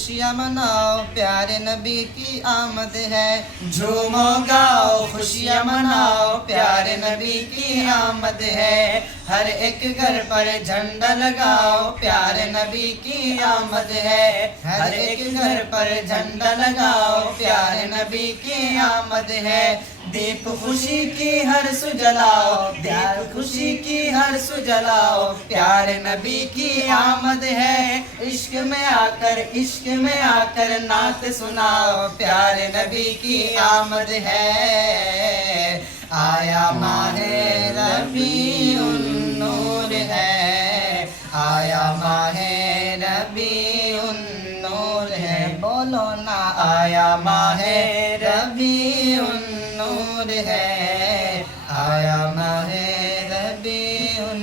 खुशियाँ मनाओ, प्यारे नबी की आमद है। झूमो गाओ खुशियाँ मनाओ, प्यारे नबी की आमद है। हर एक घर पर झंडा लगाओ, प्यारे नबी की आमद है। हर एक घर पर झंडा लगाओ, प्यारे नबी की आमद है। दीप खुशी की हर सुजलाओ, दीप खुशी की हर सुजलाओ, प्यारे नबी की आमद है। इश्क में आकर नात सुनाओ, प्यारे नबी की आमद है। आया माहे रबीउन नूर है, आया माहे रबीउन नूर है। बोलो ना, आया माहे रबीउन नूर है, आया माहे रबीउन